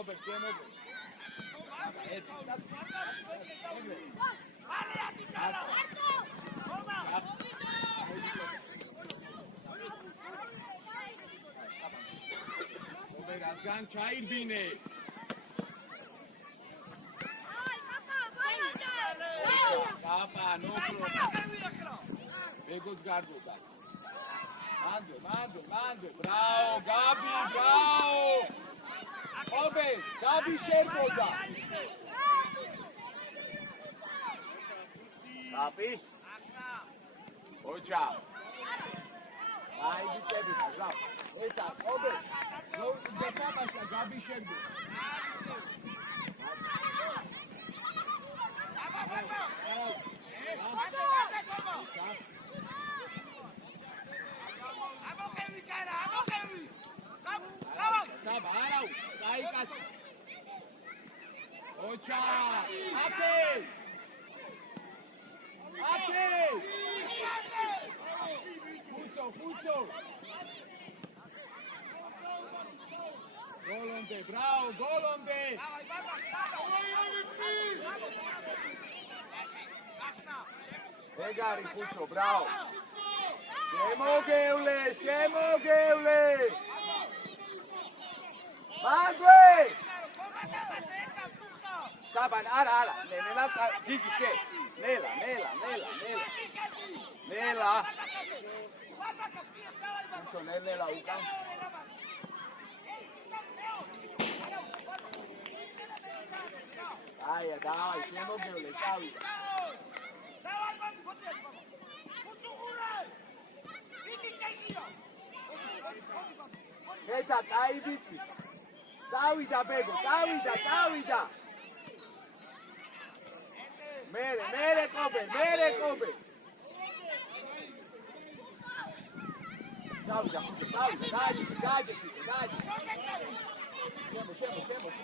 ობე, შემოგე. ობე, რადგან ჩაირბინე. Papa, no problem. Begos garduta. Mando. Bravo, Gabi, bravo. Obe, Gabi Sherboda. Gabi. Ocha. Ai, ditebi, bravo. Eta, Obe. No, jepamasa Gabi Sherboda. Ocha! Ate! Fuzo! Golonde, bravo, Golonde! Egari, Fuzo, bravo! Შემოგევლე! Mandre! Saban, ara, nela, digi che, nela. Mucho nela, uka. Ai, dai, შემოგევლე, წავი. Eta, დაიბიცი. Წავიდა ბეგო, წავიდა. მერე კობე. Წავიდა, გაიძე. შემო.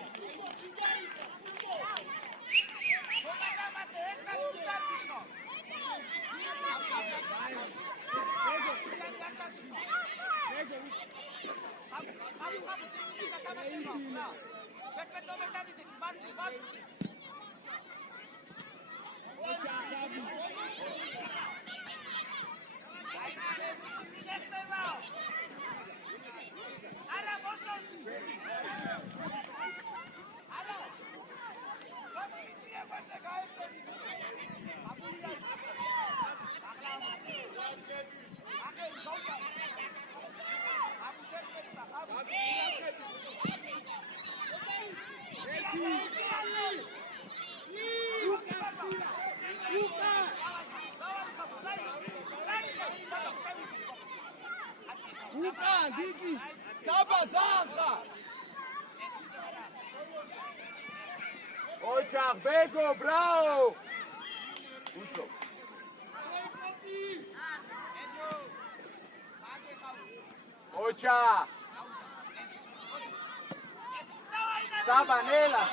Digi, Sabazaha. Ocha, Bego, bravo. Uso. Ocha. Saba, Nela.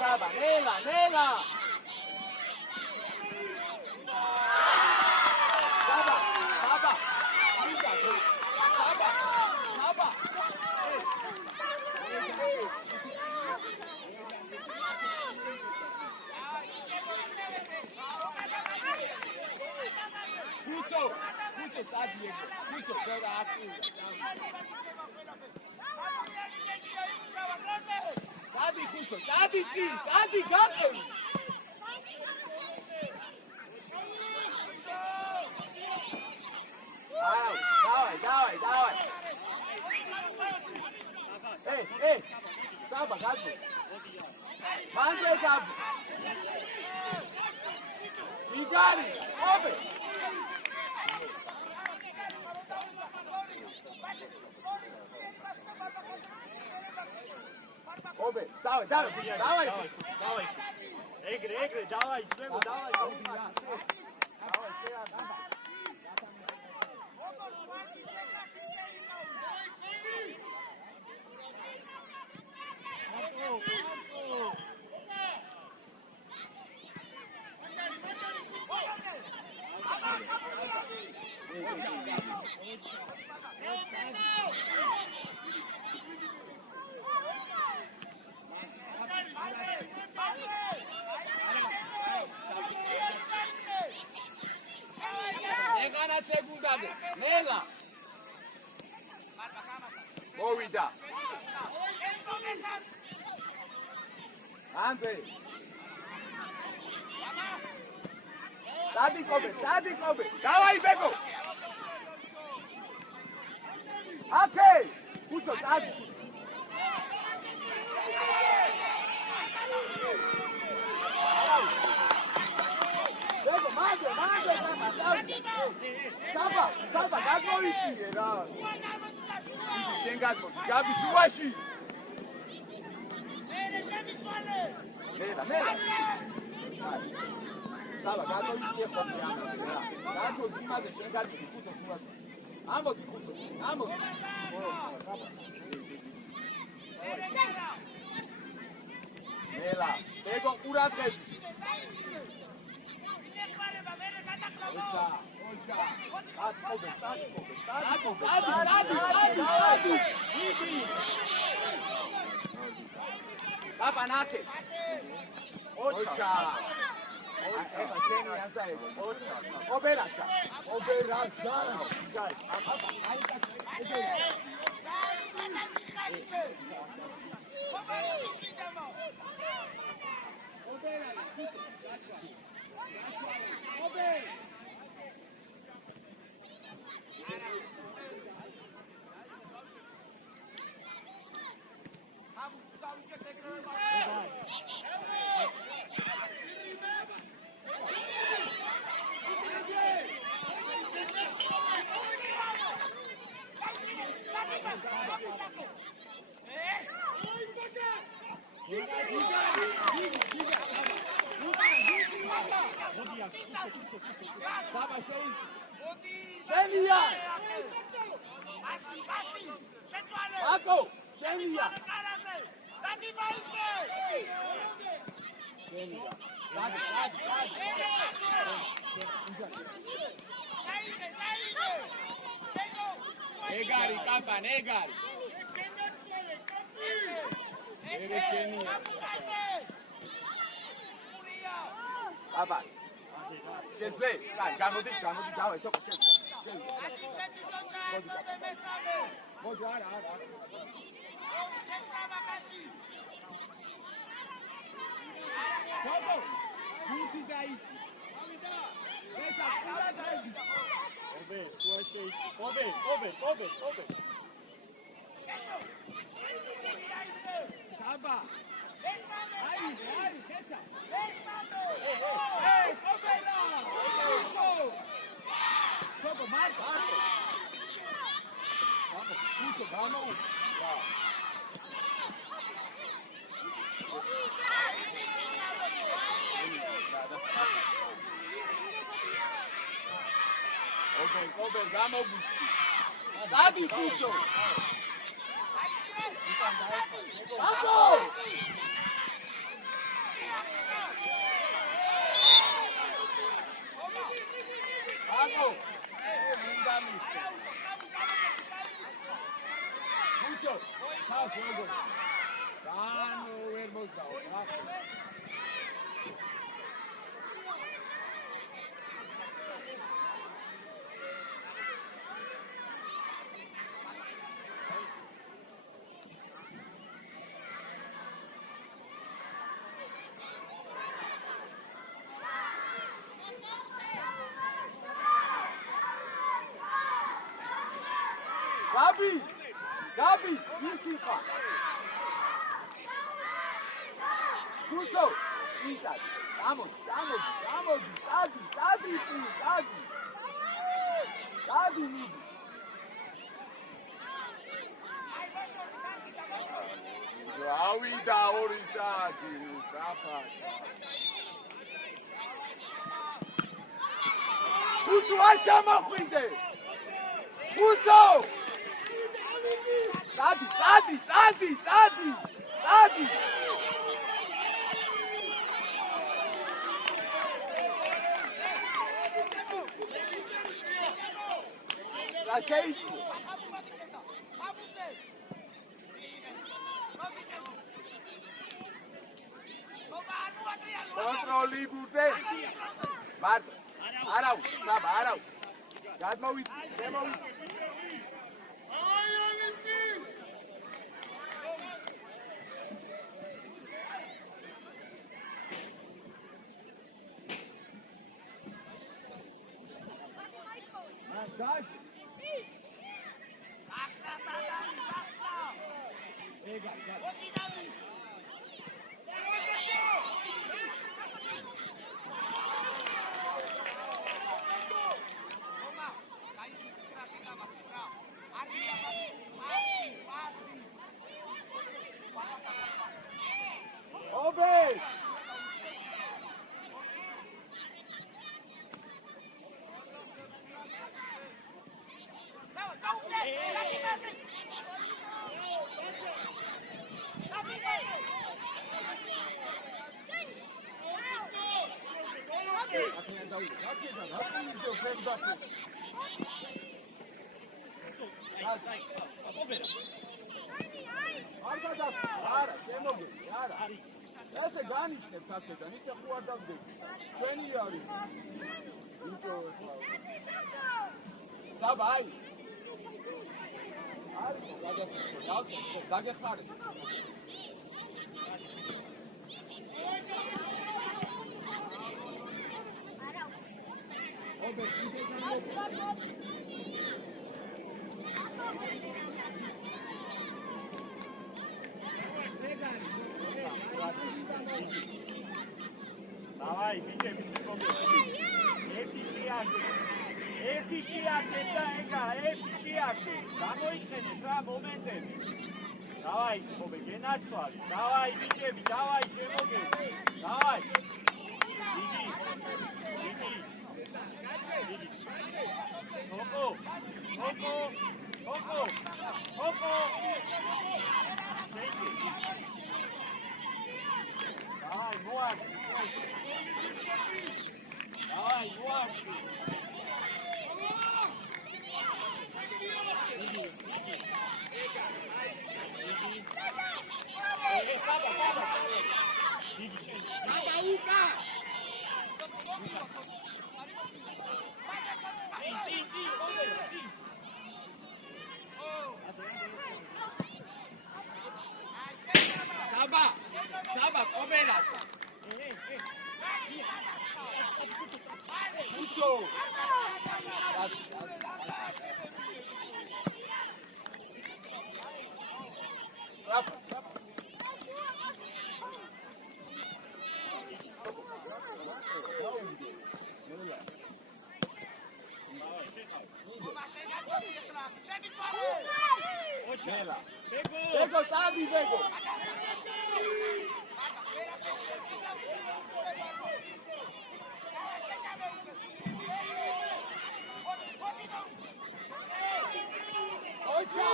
Fuzo, c'era a Dadi, Fuzo, Dadi, Gabi! Давай! Эй! Саба, Gabi! Mandre, Gabi! Igari, Obe! Obe, давай! Egre, давай, снегу, давай! ნელა. მოვიდა. ანდრე. დადიკობე. დავაი ბეგო. აკე. უცო დადი. ბეგო, მაგე, საბა, გაგმოვიწიე რა. შენ გაგმოვი, გაბი შუაში. მელა. საბა, გაგმოვიწიე ხოლმე ამაზე რა. გაგმოვი იმაზე შენ გაგმოვი ხუცოს იმაზე. ამოდი ხუცოს, ამოდი. მელა, ბეგო ყურადღები. ოჩა. დადი. პაპა ნათე. ოჩა. ეხა შენი ანსაები. ოჩა. ოპერაცია. Negari, capa, negari. Capa. Cezle, gamodi, давай, только сейчас. Modu, ara. Togo, muti dai. Veta, pula dai. Obe. Saba. Aí, veta. Ei, Obela. Togo, marca. Vamos, vamos. Obe, vamos. Dadi, Fucho. Vamos. Vamos. Fucho. Tá, fogo. Tá no hermosão. Gabi, isipa. Fucho, Isa. Vamos. Dadi, Nibi. Avida orizadi, rapaz. Fucho, vai chamar o Frinde. Fucho! Dadi! Lascia isso! Controle bute! Marta! Arau! Arau! Gadma uit! გააჩი. გახსნა სადანი, გახსნა. ეგა. ოდიდავი. მომა, გაიჩი ფიქრაში გამაქვს რა. არია პასი. ობე! ესე განიშნებ თათედან, ისე ხო არ დაგდები. ჩვენი არის. საბა, აი. არის, დაგეხმარებ. ობე, Давай, ბიჭები, ერთი შეარდე და ეგა, ერთი შეარდე. გამოიყენეთ რა მომენტები. Давай, ობე, გენაცვალე. Давай, ბიჭები, давай, შემოგეთ. Давай. დიდი. Ოკო. Давай, Муар. Давай, Муар. Саба. Саба, Ука. Иди. საბა, კობერას. უცო. Bego, წადი ბეგო. ოჩა.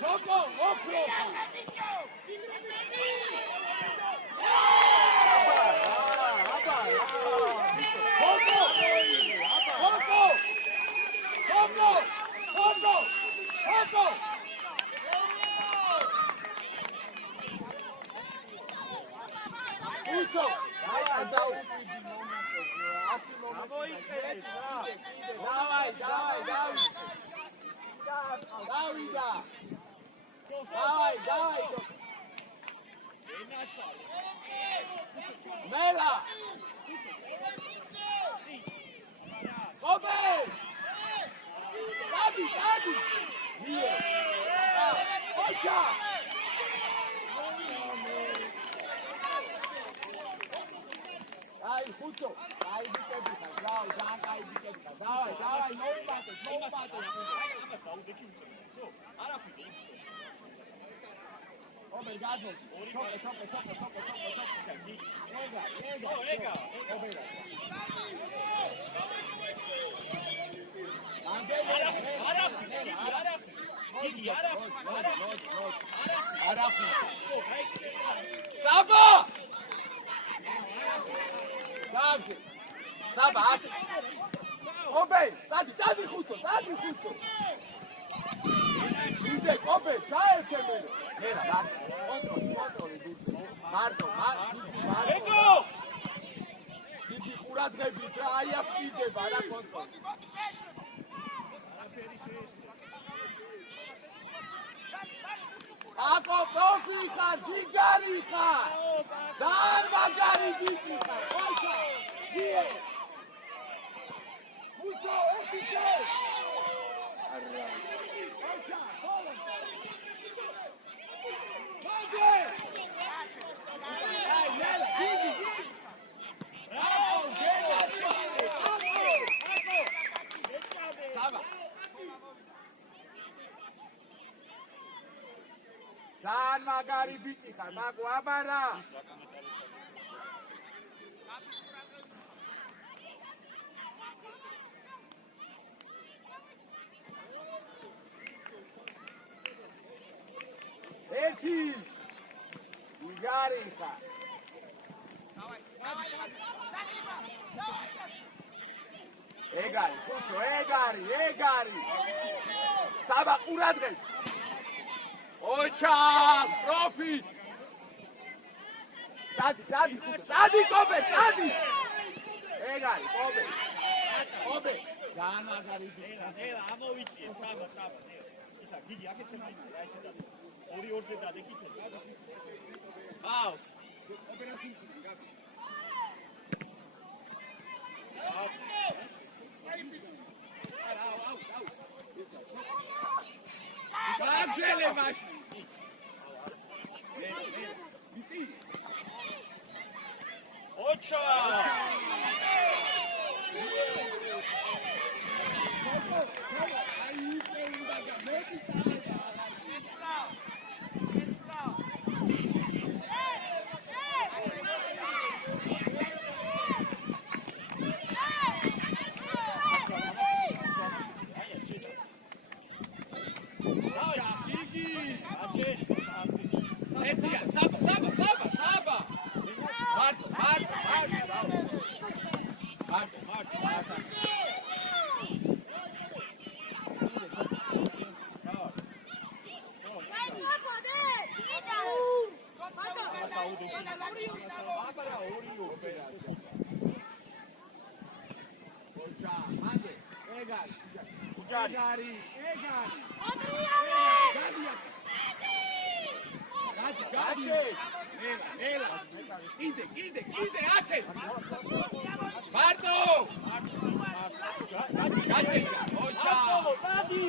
Coco, opro. Uso! Давай! Mela! Kobe! Daddy! Here! Ocha! Ai, Pucho! Ai, Давай, no empate. Obrigado. Saba! Saba, Obe, Sadi justo. Dice, Obe, cállese, mira, otro, Marco. Ego! Didi, curat, ai, apide, para contra. Ako, profika! ჯიგარი ხარ. ძალიან მაგარი ბიჭი ხარ. ოჩა. დიე. უცო, ეთიკე. არა. ოჩა, ხოლო. მაგე. აი, ნელა, ბიჭი. აუ, გენაცი. Saba. ძალიან მაგარი ბიჭი ხარ, მაგო აბარა. ერთი. იგარი ხარ. ეგარი, ხუცო, ეგარი. საბა ყურადღებ. ოჩა, პროფი. დადი, ხუცო, დადი კობე, დადი. ეგარი, კობე. ძალიან მაგარი ბიჭი. ელა, ამოვიწიე, საბა. ისა, გიგი, აქეთ შემოიწია, აი ესედა. 2-2-ზე დადეკითხეს. ყავს. გაგზელე მაშინ. ოჩა. ეგარი. გაჩე. ნელა. იდე, აკე. მარტო. გაჩე. ოჩა. დადი.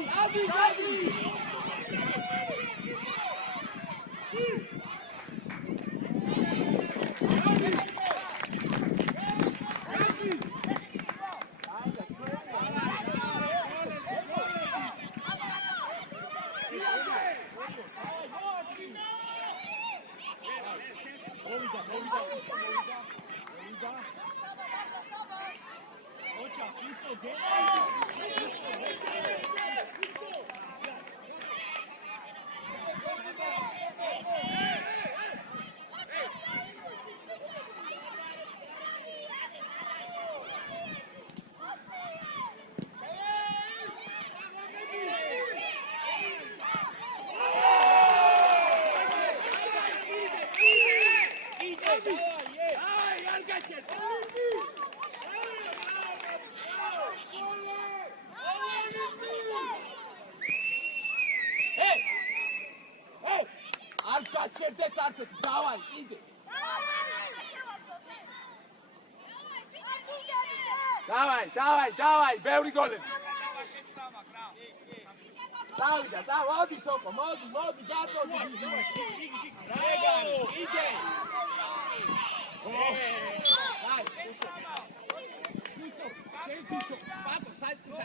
Давай, иди. Давай, ბევრი გოლი. დავი, თოკო, მოდი, გატოვი. იდე.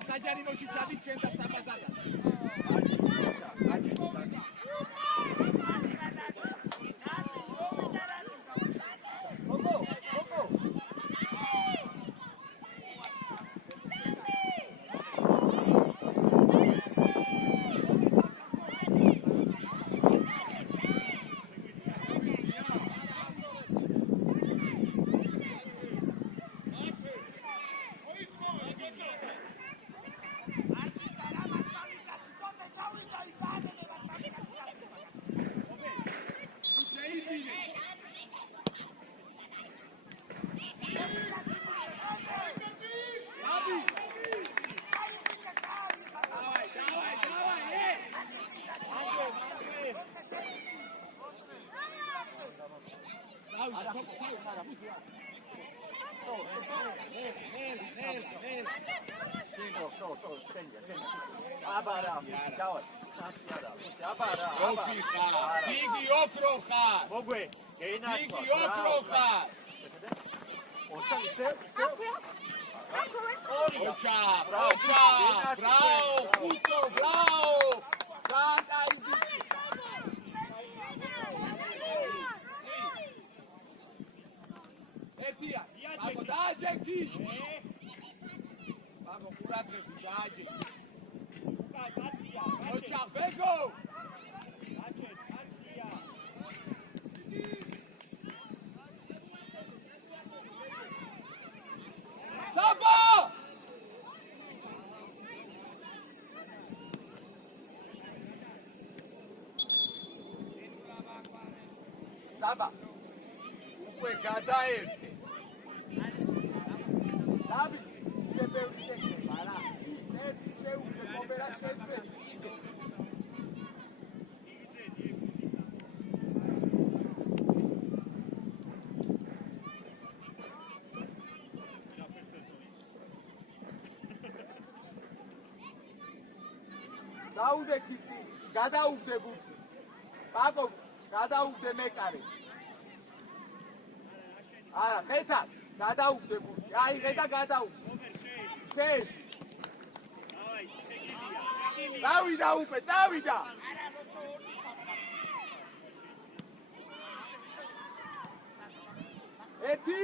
საჯარიმოში ჩადი ჩვენ და საბაზარად. აბარა, დავა. აბარა, დიდი ოქრო ხარ. მოგვე, გეინაცვა. დიდი ოქრო ხარ. ოჩა ისე. ოჩა, ბრაო, ხუცო, ბრაო. დაკაიდი. ეთია, აბა დააჯექი. აბა ყურადღები დააჯექი. კაცია, ოჩა, ბეგო. კაცია. საბა! საბა. უკვე გადაერთე. დაბი, შევეური შეკრება რა. ერთი შეუძლე მომერა შეძვეს. დაუდე კიცი, გადაუგდე ბუთი. პაკო, გადაუგდე მეკარე. არა, მეთა, გადაუგდე ბუთი. აი, ღედა გადაუგდე. შენ. დავიდა უკვე, დავიდა. ერთი.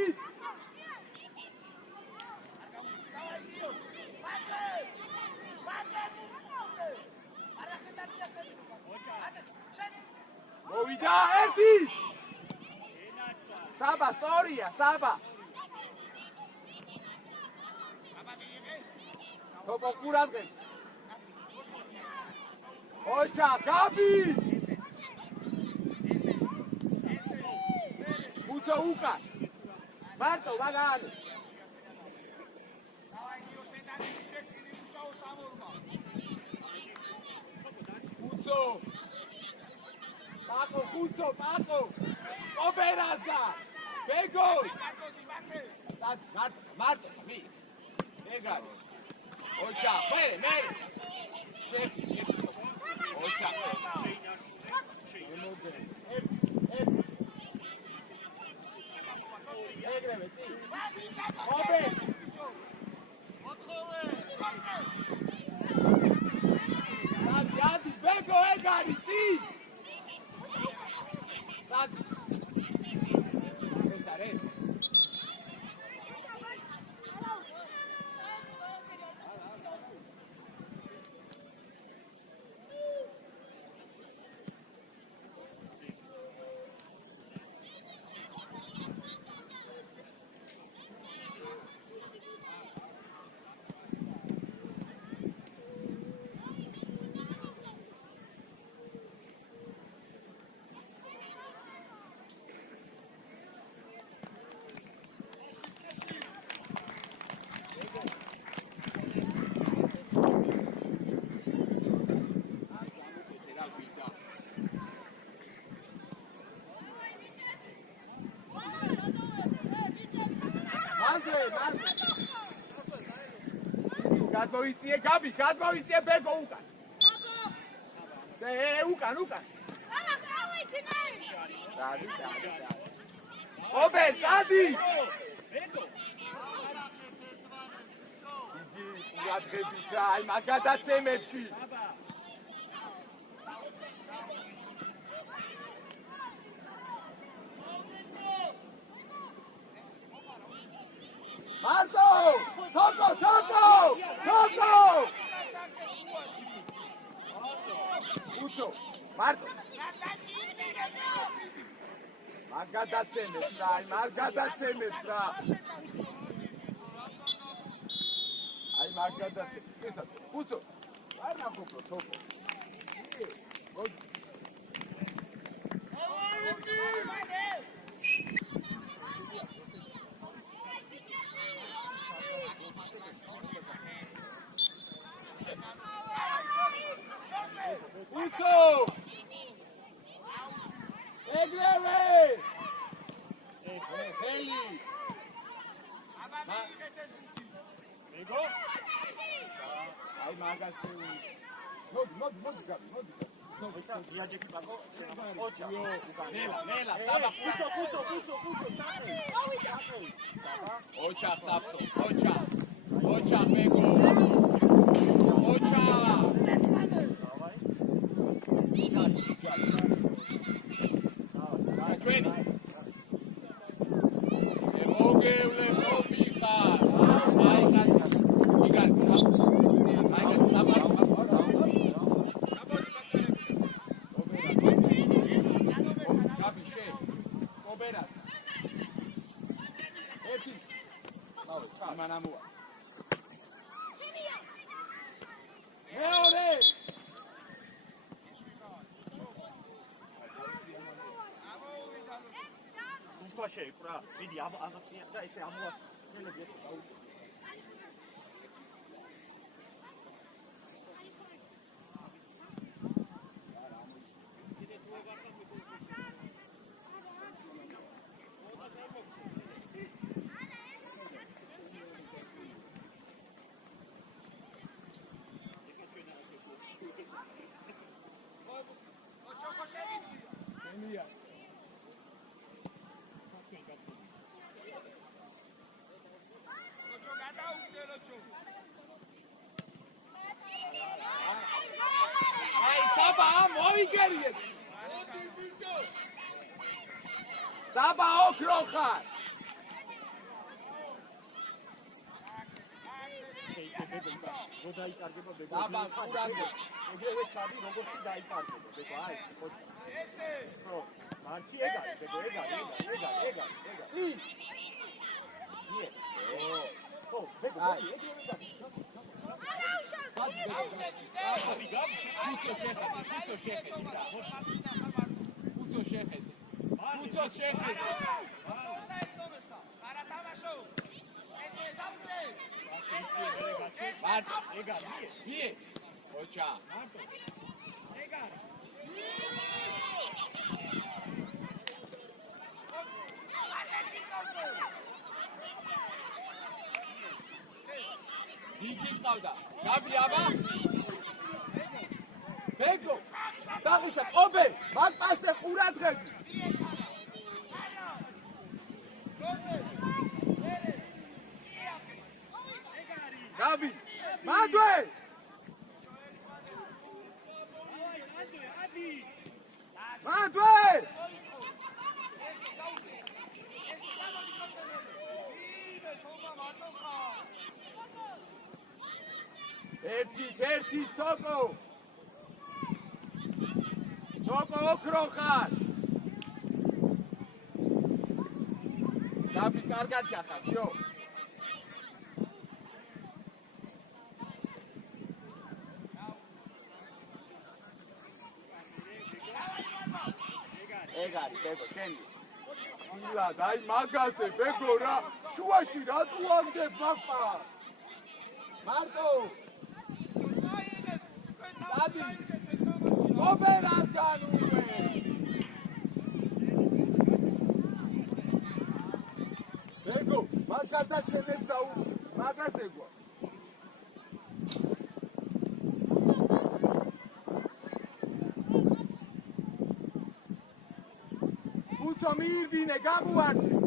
მოვიდა ერთი. საბა, სწორია, საბა. თოკო ყურადღე. ოჩა, გაბი. უცო უკან. მარტო ვაგან. უცო. პაკო, უცო, პაკო. ოპერაზა. ბეგო. მარტო, ვი. ეგარი. ოჩა, მე. შეფი. ოჩა. ეგრევე, წი. ოპე. დადი, ბეგო, ეგარი, წი. დადი. ეგარე. გადმოვიწიე გაბი, გადმოვიწიე ბეგო უკან. უკან. დადი. ოპერ, დადი. იგი გადღები და აი მაგადაცემებში. მარტო! თოკო! უცო, მარტო. მაგადაცემებს რა. აი მაგადაცემებს. ესა, უცო. არ ნახობრო, თოკო. უცო! ეგრევე! მოდი გაbi. ესა ვიაჯეკი პაკო ოჯა ნელა ფუცო ჩახე ოჯა საფსო ოჯა მეგო ოჯა ჩვენი მოგევლე მოფიხარ აი კაცი მანამუა მეორე სულფა შეიკრა მიდი ამათია და ესე ამოას ნელები ესე დაუ საბა ოქროხარ დაიკარგება ბეგო საბა ყურანზე ეგრევე ჩადი როგორც დაიკარგება ბეგო აი ესე ხო მარჩი ეგარი ბეგო ეგარი ხო ბეგო ეგრევე Gabi aba Bego დაღისა ყობე მაგ პასე ყურადღები Gabi მადვე მადვე ერთი თოკო ოქროხარ Gabi კარგად გახარ შო ეგარი ბეგო შენი ილა დაი მაგაზე ბეგო რა შუაში რატო ამდებ მახა მარტო დადი ოპერას განუვე ბეგო მაგადაცემებს დაუვი მაგაზე გვა უცო მიირბინე გამუვარდე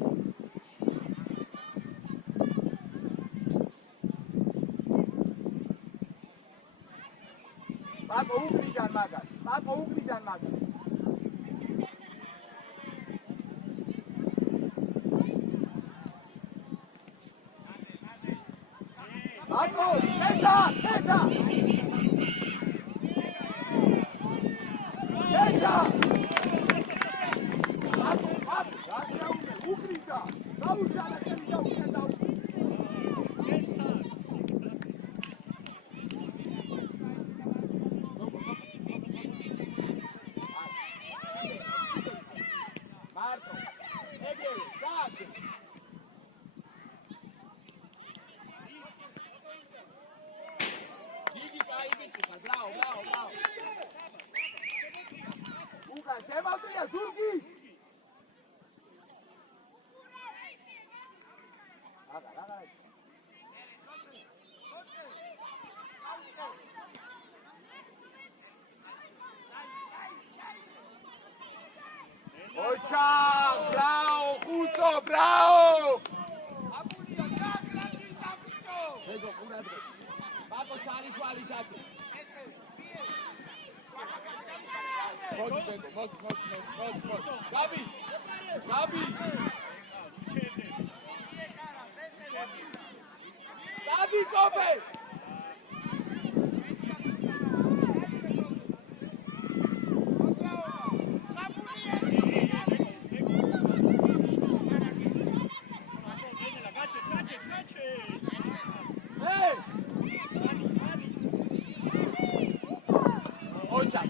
Pako ugrიდან მაგარ Pako ეთა Pako გაგრაუნე უგრიდა დაუჭალა შენი დაუჭა შემავდია ზურგი აგარ bravo! აბულია გაგრანდი დაბიჭო ბეგო ყურადღე. ბაკო ცალი კვალიტეტი. მოდი ბეგო, მოდი. გაბი. გაბი კობე.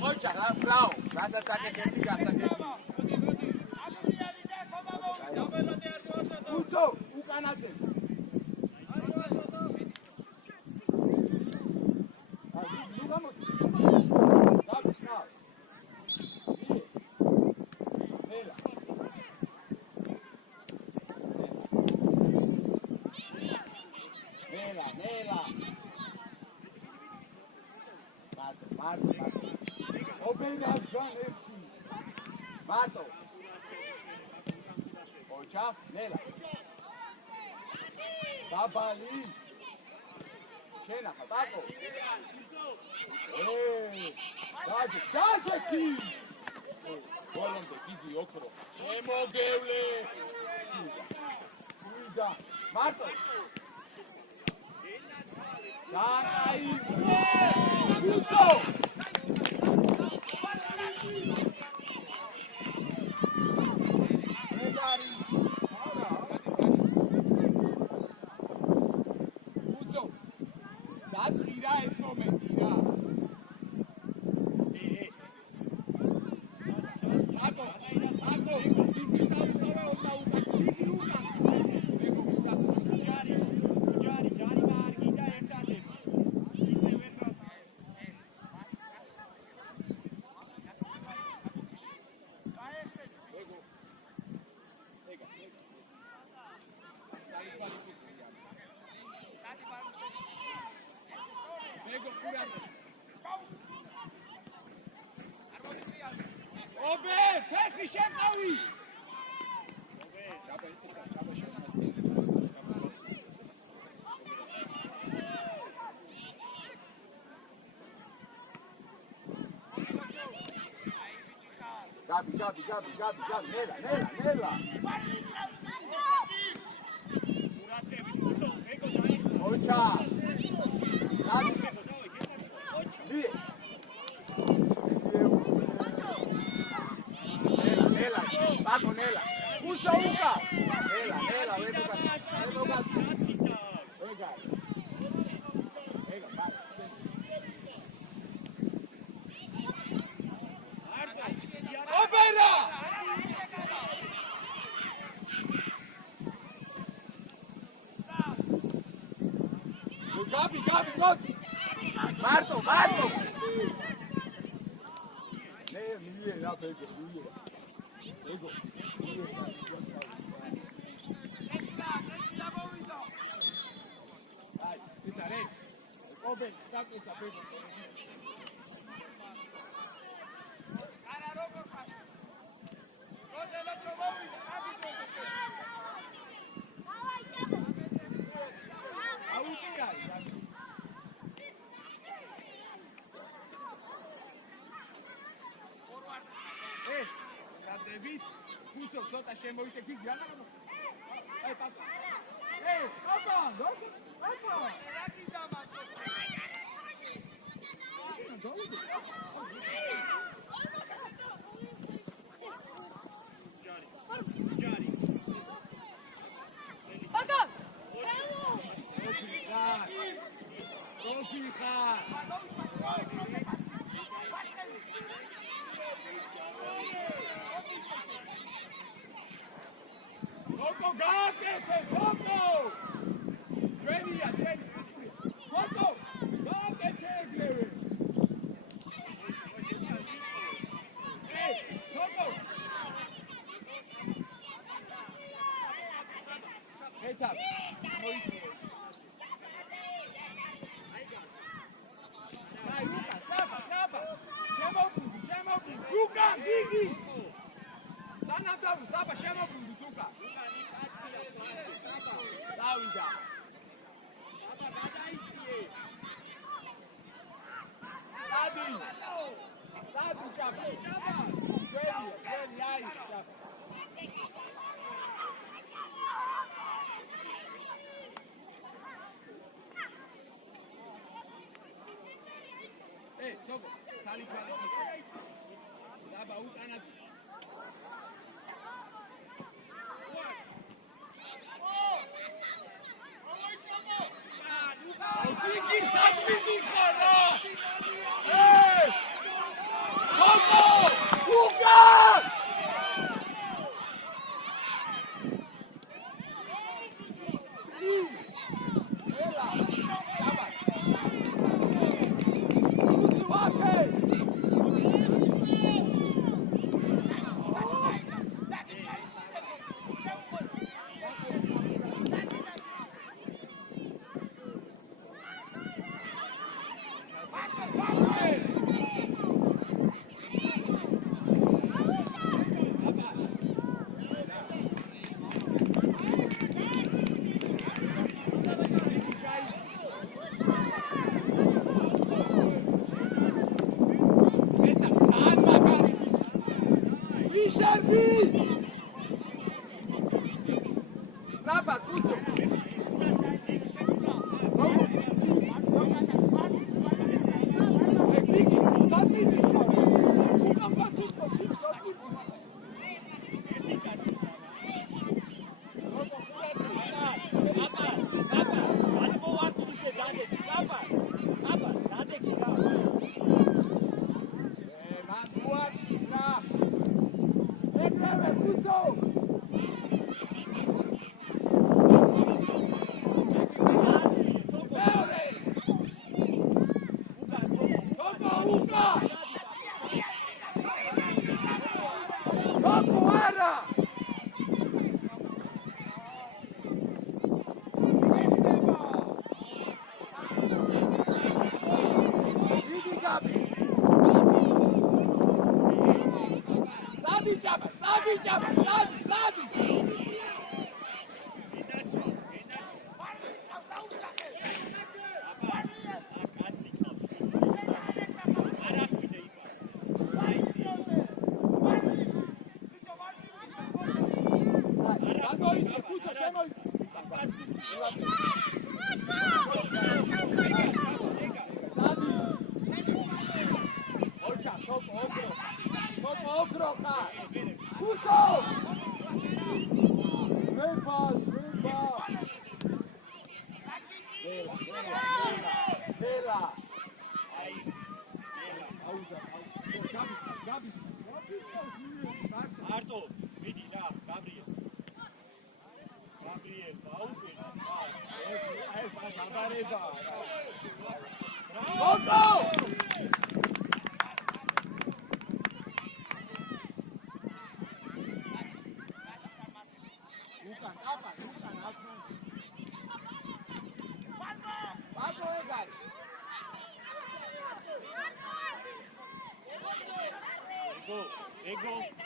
Ocha, bravo. Vas a sacar gente y vas a sacar. Puto, ukanate. Nu vamos. Vamos, bravo. Nela. Marto. Open the gun, Marto. Ocha, Nela. Babali. Chena, Pataco. Dajte aqui. Volam de Gigi Okro. Emo Geule. Cuida. Marto. Sai. Puto. Gabi, Nela. Ocha. Gabi. Nela. Paco, Nela. Puxa, Uca. Nela, ven tu casa. Venga, para. Opera! Gabi, Marto! Mille, la pego. Dai, Pisare. Open, taco esa pego. Puțo, tot așa mă uite chic, ia n-am. Hai, papa. Ei, papa, papa. Luca, Gigi! Zapa, chama o Tuca! გავიდა. აბა გადაიწიე. დადი. დადი ჭაბა. ჩვენი აი ჭაბა. Togo, sali. Daba utana. Iki sadmiti khana. Hey! Togo! Ugan! Arto, vidi da, Gabriel. Gabriel, auto. Ego.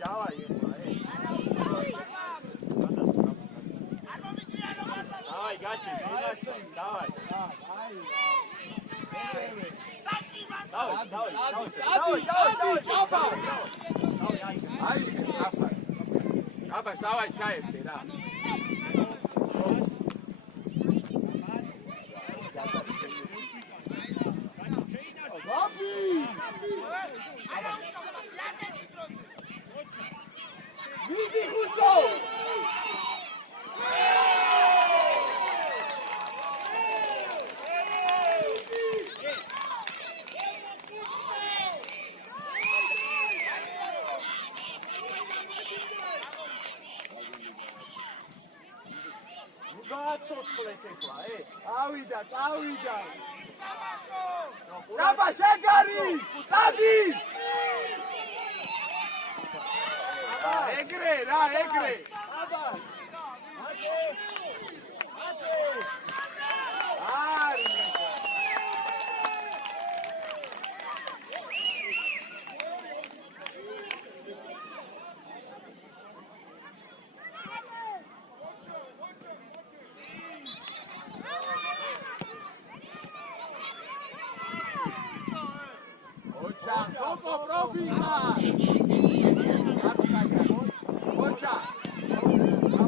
Давай. Давай, Гачи, давай. Давай, чай, да. Види Хусо! ეკექვა, წავიდა. დაბა შეგარი! წადი! ეგრე რა, ეგრე. აბა! Toko profita! Ocha!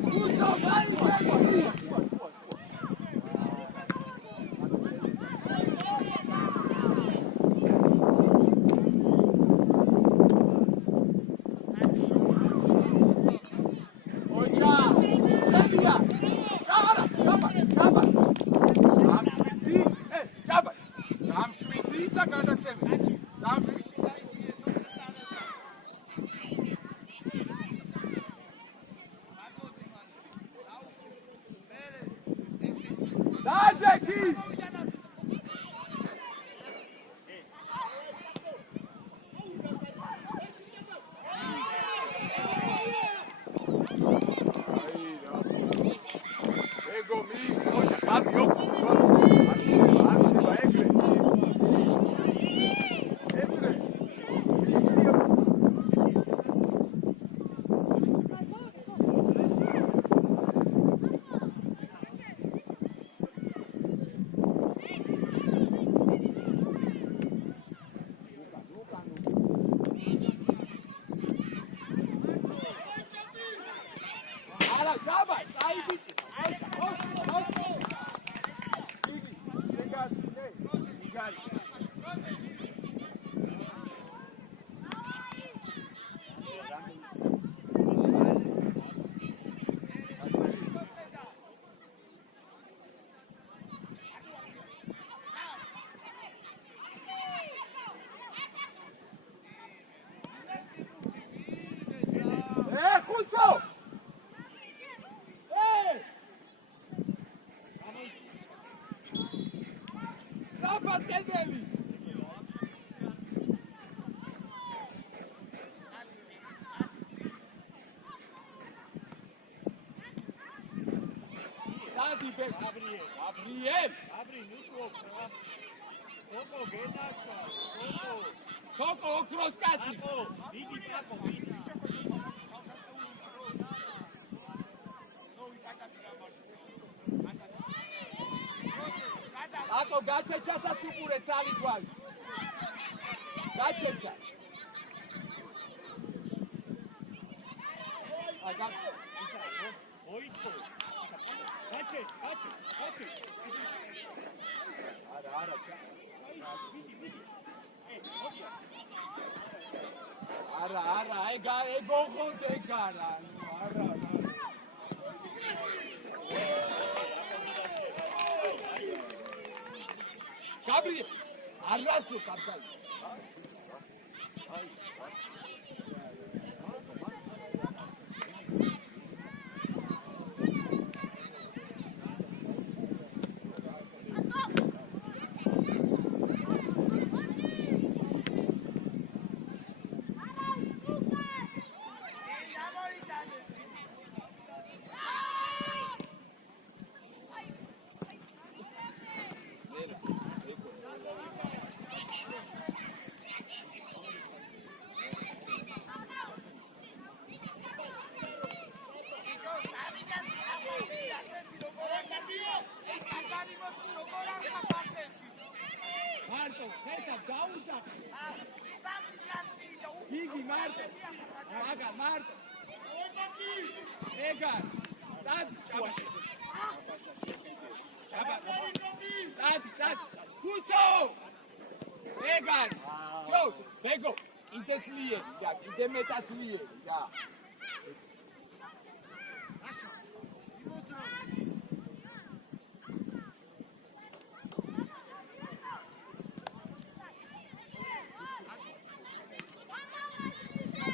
Puso vai pezzi! Ocha! Sevilla! Jaba! Gamშვიდი და გადაცემი. Დაძეკი! ეგო მი, ოჩა, გაბი ოქო. Koko okros kaci. Vidi Paco, vidi. Ako gačeća sa cupure cali tvoj. Gačeća. Ojko. Gače. Ara. Vidi. Ara, ego gonde gara. Ara. Gabriel, arrasto capitán. Marco. Egar. Tad. Fuso. Egar. Joe, bego. Ide metacliye. Ya.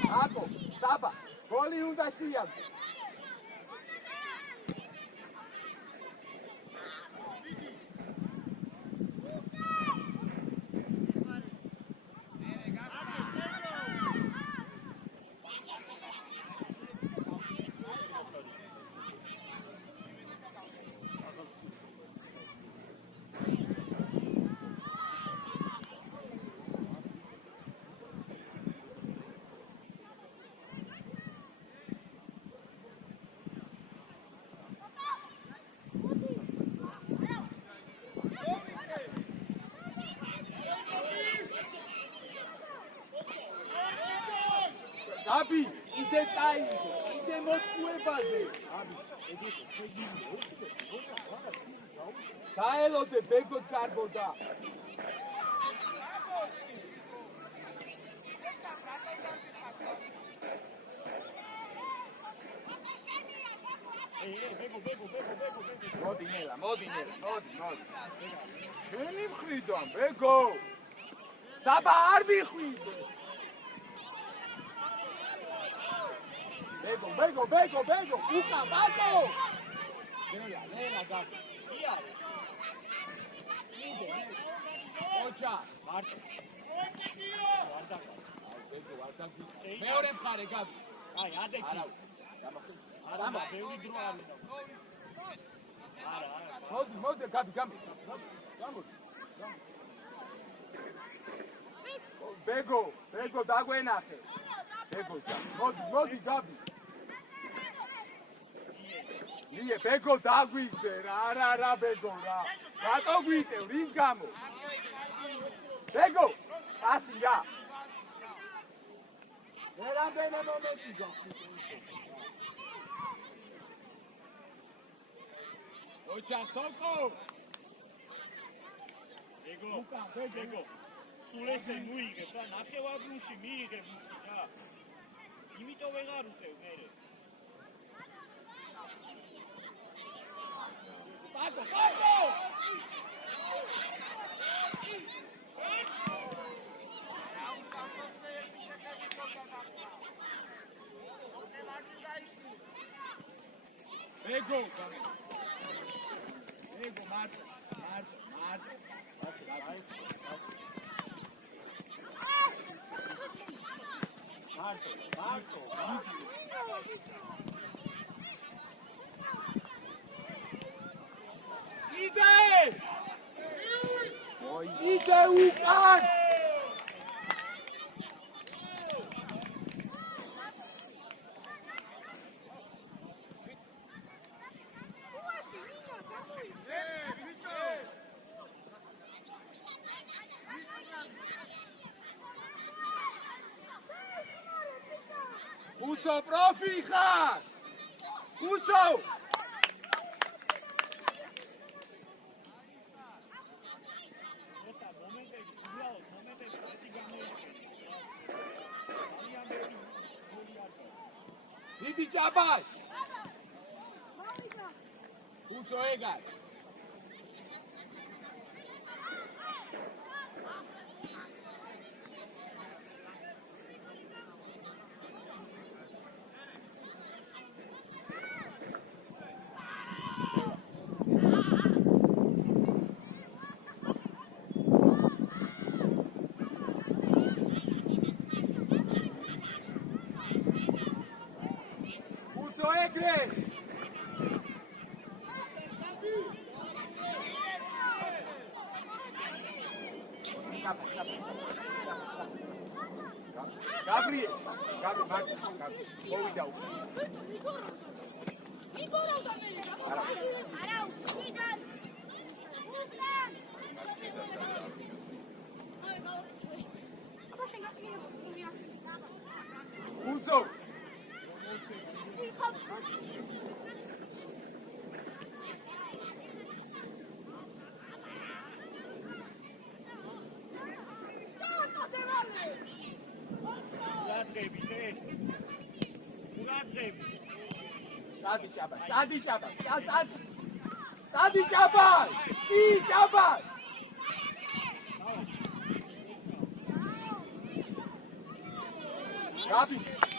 Ako, Saba, goli უნდა შეიარდე. გაბი, იდე წაიღო, იდე მოწუებაზე. დაელოდე ბეგოც გარბოდა. მოდი ნელა, მოდი. შენი მხრიდან, ბეგო. საბა არ მიხვიდე. ბეგო, უკა, ბატო. ნელა, გაბი. ოჩა, მარტო. მეორე მხარე, გაბი. აი, ადექი. არა, ბევრი დრო არის. მოდი, გაბი. ბეგო, დაგვენახე. მოდი, გაბი. ие, ბეგო დაგვიგდე რა, ბეგო რა. რატო გვიტევ, რის გამო? ბეგო, ასია. ვერამდენე მომენტი გაქვს. ოჩა, თოკო. ბეგო. სულ ესე მოიგებ რა, ნახევარგუნში მიიღებ რა. იმიტომ ვეღარ უტევ მერე. Pago! Bego, Marco. Ide ukან! Uco profi ხარ! Uco! Idi ჭაბაი! Uco ეგარ! Gabriel, Gabi!